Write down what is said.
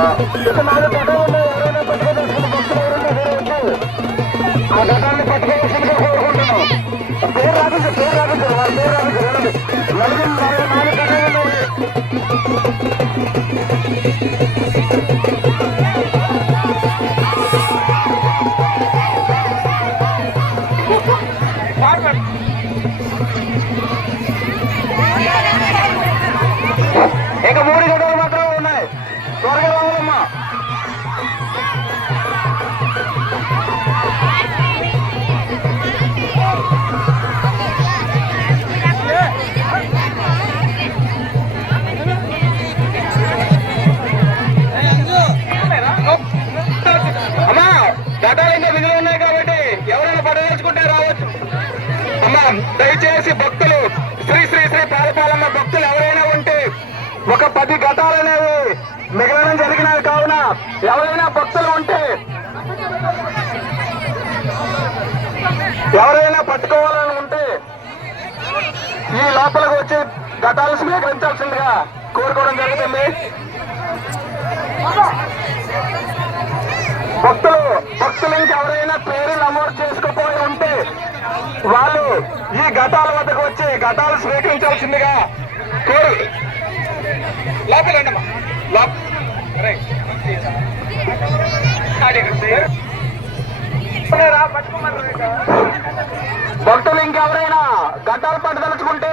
ఇక నాలుగు గతాలు ఉన్నాయి. ఎవరైనా పట్టుకోవాల్సిన భక్తులు ఎవరైనా ఆ గతాన్ని పట్టుకోవాల్సిందిగా కోరుకుంటున్నాం. పేరు రాపించు వాళ్ళ పేరు రాపించు. నలుగురు నాలుగు గతాలు ఉన్నాయి. ఇక 3 గంటలు మాత్రమే ఉన్నాయి. త్వరగా రావాలమ్మా. అమ్మా గతాలు ఇంకా విధులు ఉన్నాయి కాబట్టి ఎవరైనా పడదలుచుకుంటే రావచ్చు. అమ్మా దయచేసి భక్తులు శ్రీ శ్రీ శ్రీ పాలపాలమ్మ భక్తులు ఎవరైనా ఉంటే ఒక 10 గతాలు అనేవి మిగలడం జరిగినవి కావున ఎవరైనా భక్తులు ఉంటే ఎవరైనా పట్టుకోవాలని ఉంటే ఈ లోపలికి వచ్చి గతాలు స్వీకరించాల్సిందిగా కోరుకోవడం జరుగుతుంది. భక్తులు ఇంకెవరైనా పేరు నమోదు చేసుకోపోయి ఉంటే వాళ్ళు ఈ ఘటాల వద్దకు వచ్చి ఘటాలు స్వీకరించాల్సిందిగా కోరు. భక్తులు ఇంకెవరైనా ఘటాలు పట్టదలుచుకుంటే